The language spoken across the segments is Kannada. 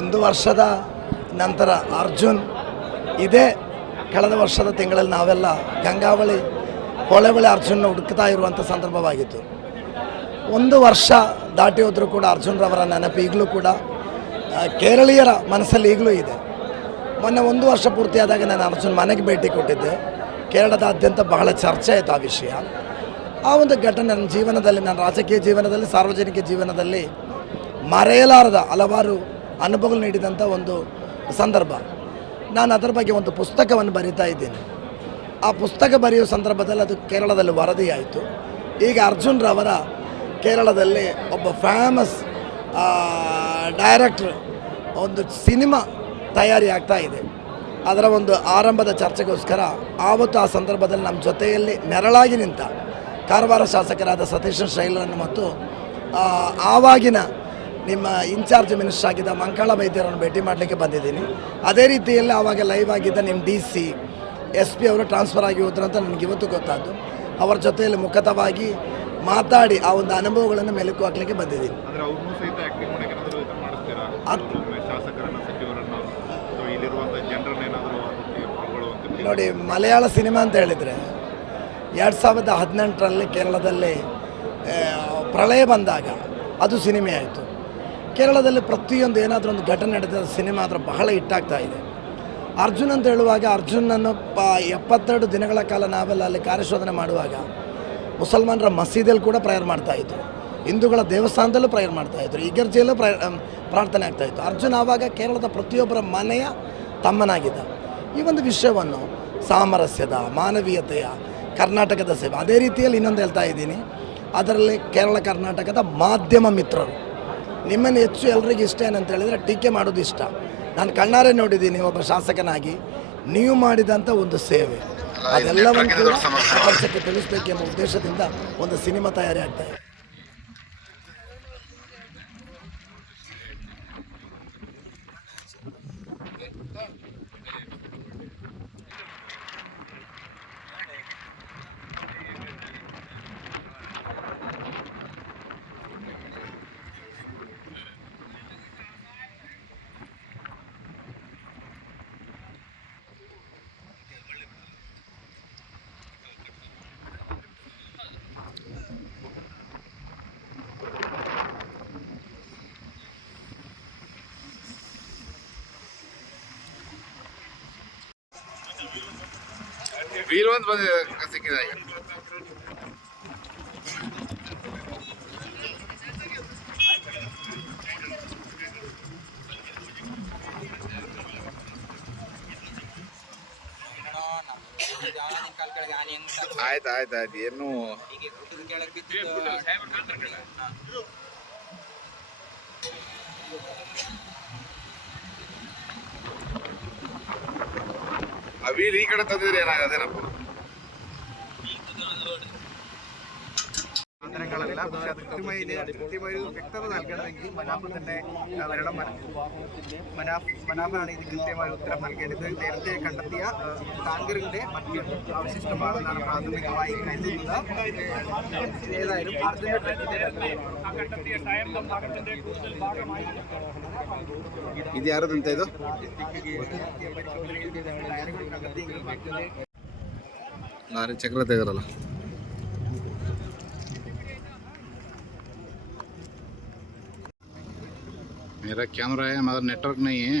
ಒಂದು ವರ್ಷದ ನಂತರ ಅರ್ಜುನ್ ಇದೇ ಕಳೆದ ವರ್ಷದ ತಿಂಗಳಲ್ಲಿ ನಾವೆಲ್ಲ ಗಂಗಾವಳಿ ಹೊಳೆಬಳಿ ಅರ್ಜುನ್ ಹುಡುಕ್ತಾ ಇರುವಂಥ ಸಂದರ್ಭವಾಗಿತ್ತು. ಒಂದು ವರ್ಷ ದಾಟಿ ಹೋದರೂ ಕೂಡ ಅರ್ಜುನ್ರವರ ನೆನಪು ಈಗಲೂ ಕೂಡ ಕೇರಳೀಯರ ಮನಸ್ಸಲ್ಲಿ ಈಗಲೂ ಇದೆ. ಮೊನ್ನೆ ಒಂದು ವರ್ಷ ಪೂರ್ತಿಯಾದಾಗ ನಾನು ಅರ್ಜುನ್ ಮನೆಗೆ ಭೇಟಿ ಕೊಟ್ಟಿದ್ದೆ. ಕೇರಳದಾದ್ಯಂತ ಬಹಳ ಚರ್ಚೆ ಆಯಿತು ಆ ವಿಷಯ. ಆ ಒಂದು ಘಟನೆ ನನ್ನ ಜೀವನದಲ್ಲಿ, ನನ್ನ ರಾಜಕೀಯ ಜೀವನದಲ್ಲಿ, ಸಾರ್ವಜನಿಕ ಜೀವನದಲ್ಲಿ ಮರೆಯಲಾರದ ಹಲವಾರು ಅನುಭವಗಳು ನೀಡಿದಂಥ ಒಂದು ಸಂದರ್ಭ. ನಾನು ಅದರ ಬಗ್ಗೆ ಒಂದು ಪುಸ್ತಕವನ್ನು ಬರಿತಾ ಇದ್ದೇನೆ. ಆ ಪುಸ್ತಕ ಬರೆಯುವ ಸಂದರ್ಭದಲ್ಲಿ ಅದು ಕೇರಳದಲ್ಲಿ ವರದಿಯಾಯಿತು. ಈಗ ಅರ್ಜುನ್ ರವರ ಕೇರಳದಲ್ಲಿ ಒಬ್ಬ ಫೇಮಸ್ ಡೈರೆಕ್ಟ್ರ್ ಒಂದು ಸಿನಿಮಾ ತಯಾರಿ ಆಗ್ತಾ ಇದೆ. ಅದರ ಒಂದು ಆರಂಭದ ಚರ್ಚೆಗೋಸ್ಕರ ಆವತ್ತು ಆ ಸಂದರ್ಭದಲ್ಲಿ ನಮ್ಮ ಜೊತೆಯಲ್ಲಿ ನೆರಳಾಗಿ ನಿಂತ ಕಾರವಾರ ಶಾಸಕರಾದ ಸತೀಶ್ ಶೈಲರನ್ನು ಮತ್ತು ಆವಾಗಿನ ನಿಮ್ಮ ಇನ್ಚಾರ್ಜ್ ಮಿನಿಸ್ಟರ್ ಆಗಿದ್ದ ಮಂಕಳ ವೈದ್ಯರನ್ನು ಭೇಟಿ ಮಾಡಲಿಕ್ಕೆ ಬಂದಿದ್ದೀನಿ. ಅದೇ ರೀತಿಯಲ್ಲಿ ಆವಾಗ ಲೈವ್ ಆಗಿದ್ದ ನಿಮ್ಮ ಡಿ ಸಿ ಎಸ್ ಪಿ ಅವರು ಟ್ರಾನ್ಸ್ಫರ್ ಆಗಿ ಹೋದ್ರು ಅಂತ ನನಗೆ ಇವತ್ತು ಗೊತ್ತಾದ್ದು. ಅವರ ಜೊತೆಯಲ್ಲಿ ಮುಖತವಾಗಿ ಮಾತಾಡಿ ಆ ಒಂದು ಅನುಭವಗಳನ್ನು ಮೆಲುಕು ಹಾಕ್ಲಿಕ್ಕೆ ಬಂದಿದ್ದೀನಿ. ನೋಡಿ ಮಲಯಾಳ ಸಿನಿಮಾ ಅಂತ ಹೇಳಿದರೆ ಎರಡು ಸಾವಿರದ ಹದಿನೆಂಟರಲ್ಲಿ ಕೇರಳದಲ್ಲಿ ಪ್ರಳಯ ಬಂದಾಗ ಅದು ಸಿನಿಮೆ ಆಯಿತು. ಕೇರಳದಲ್ಲಿ ಪ್ರತಿಯೊಂದು ಏನಾದರೂ ಒಂದು ಘಟನೆ ನಡೆದ ಸಿನಿಮಾ ಅದರ ಬಹಳ ಹಿಟ್ಟಾಗ್ತಾ ಇದೆ. ಅರ್ಜುನ್ ಅಂತ ಹೇಳುವಾಗ ಅರ್ಜುನನ್ನು ಪ ಎಪ್ಪತ್ತೆರಡು ದಿನಗಳ ಕಾಲ ನಾವೆಲ್ಲ ಅಲ್ಲಿ ಕಾರ್ಯಶೋಧನೆ ಮಾಡುವಾಗ ಮುಸಲ್ಮಾನರ ಮಸೀದಿಯಲ್ಲಿ ಕೂಡ ಪ್ರೇಯರ್ ಇದ್ದರು ಹಿಂದೂಗಳ ದೇವಸ್ಥಾನದಲ್ಲೂ ಪ್ರೇಯರ್ ಮಾಡ್ತಾ ಇದ್ರು. ಇಗರ್ಜಿಯಲ್ಲೂ ಪ್ರಯ ಪ್ರಾರ್ಥನೆ ಆಗ್ತಾ ಇತ್ತು. ಅರ್ಜುನ್ ಆವಾಗ ಕೇರಳದ ಪ್ರತಿಯೊಬ್ಬರ ಮನೆಯ ತಮ್ಮನಾಗಿದ್ದ. ಈ ಒಂದು ವಿಷಯವನ್ನು ಸಾಮರಸ್ಯದ, ಮಾನವೀಯತೆಯ, ಕರ್ನಾಟಕದ ಸೇವೆ. ಅದೇ ರೀತಿಯಲ್ಲಿ ಇನ್ನೊಂದು ಹೇಳ್ತಾ ಇದ್ದೀನಿ. ಅದರಲ್ಲಿ ಕೇರಳ, ಕರ್ನಾಟಕದ ಮಾಧ್ಯಮ ಮಿತ್ರರು. ನಿಮ್ಮನ್ನು ಹೆಚ್ಚು ಎಲ್ರಿಗೂ ಇಷ್ಟ ಏನಂತ ಹೇಳಿದರೆ ಟೀಕೆ ಮಾಡೋದು ಇಷ್ಟ. ನಾನು ಕಣ್ಣಾರೆ ನೋಡಿದ್ದೀನಿ ಒಬ್ಬ ಶಾಸಕನಾಗಿ. ನೀವು ಮಾಡಿದಂಥ ಒಂದು ಸೇವೆ. ಅದೆಲ್ಲವನ್ನು ಪ್ರಪಂಚಕ್ಕೆ ತಿಳಿಸ್ಬೇಕೆಂಬ ಉದ್ದೇಶದಿಂದ ಒಂದು ಸಿನಿಮಾ ತಯಾರಿ ಆಗ್ತಾ ಇದೆ. ವೀರವಂತ ಬಂದ ಸಿಕ್ಕಿದ ಈಗ ಆಯ್ತು ಆಯ್ತು ಆಯ್ತು. ಏನು ವೀಲ್ ಈ ಕಡೆ ತಂದಿದ್ರೆ ಏನಾಗದೇನಪ್ಪ സാധനങ്ങളല്ല പക്ഷെ അത് കൃത്യമായി ഇത് കൃത്യമായി ഒരു വ്യക്തത നൽകണമെങ്കിൽ മനാഫ് തന്നെ അവരുടെ മന- മനാഫ് മനാഫാണ് ഇത് കൃത്യമായ ഉത്തരം നൽകേണ്ടത് നേരത്തെ കണ്ടെത്തിയ ആ, ടാങ്കറിന്റെ മറ്റ് അവശിഷ്ടമാണെന്നാണ് പ്രാഥമികമായി കരുതുന്നത് ഏതായാലും അർജുന്റെ ಇದು ಯಾರದಂತ ಇದು ടയറുകൾ കണ്ടെത്തിയെങ്കിലും മറ്റൊരു ಲಾರಿ ಚಕ್ರ ತೆಗರಲ್ಲ मेरा कैमरा है मगर नेटवर्क नहीं है।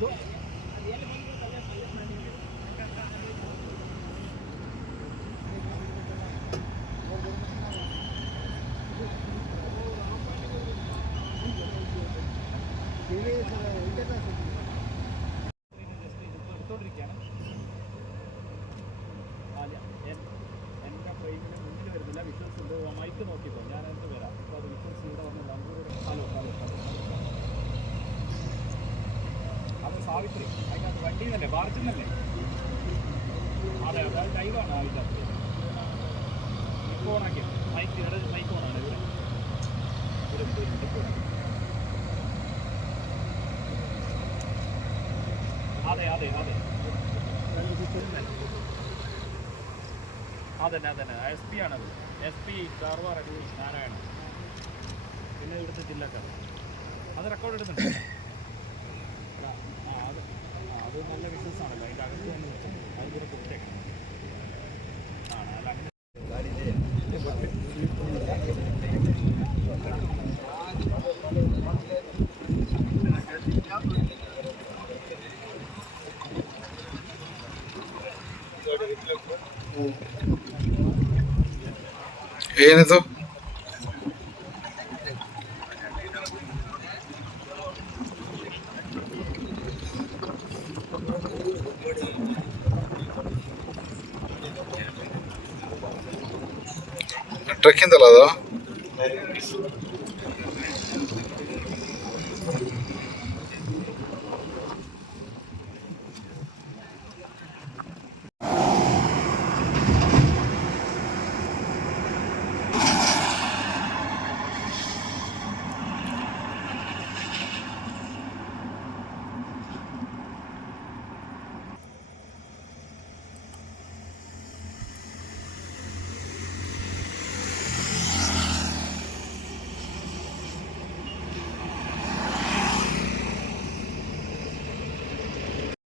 എന്റെ ഫ്രെയിമിന് മുന്നിൽ വരുന്നില്ല വിഷ്വൽസ് ഉണ്ട് മൈക്ക് നോക്കിക്കോ എന്ത് വരാം അപ്പോൾ അത് വിഷ്വൽസ് ഇവിടെ വന്ന് ഹലോ ഹലോ ഹലോ അത് സാവിത്രി. അതിനകത്ത് വണ്ടി തന്നെ ബാർജിന്നല്ലേ അതെ അതെ അത് ലൈവാണ് അതിന്റെ ഇപ്പോൾ ഓണാക്കി മൈക്ക് മൈക്ക് ഓണാണ് ഇവിടെ. ഇവിടെ ഇവിടെ ഇവിടെ. അതെ അതെ അതെ. അതന്നെ അതന്നെ എസ് പി ആണത്. എസ് പി കാർവാർ അടിപൊളി. നാരായണ പിന്നെ ഇവിടുത്തെ ജില്ലക്കാർ. അത് റെക്കോർഡ് എടുക്കുന്നുണ്ട് അത് നല്ല ബിസിനസ്സാണല്ലോ അതിന്റെ അകത്ത് തന്നെ അതിന്റെ കൊടുത്തേക്കണം ആണ്. അല്ല അങ്ങനെ ഏനതോ ಟ್ರಕ್ಕಿಂದಲ್ಲ ಅದು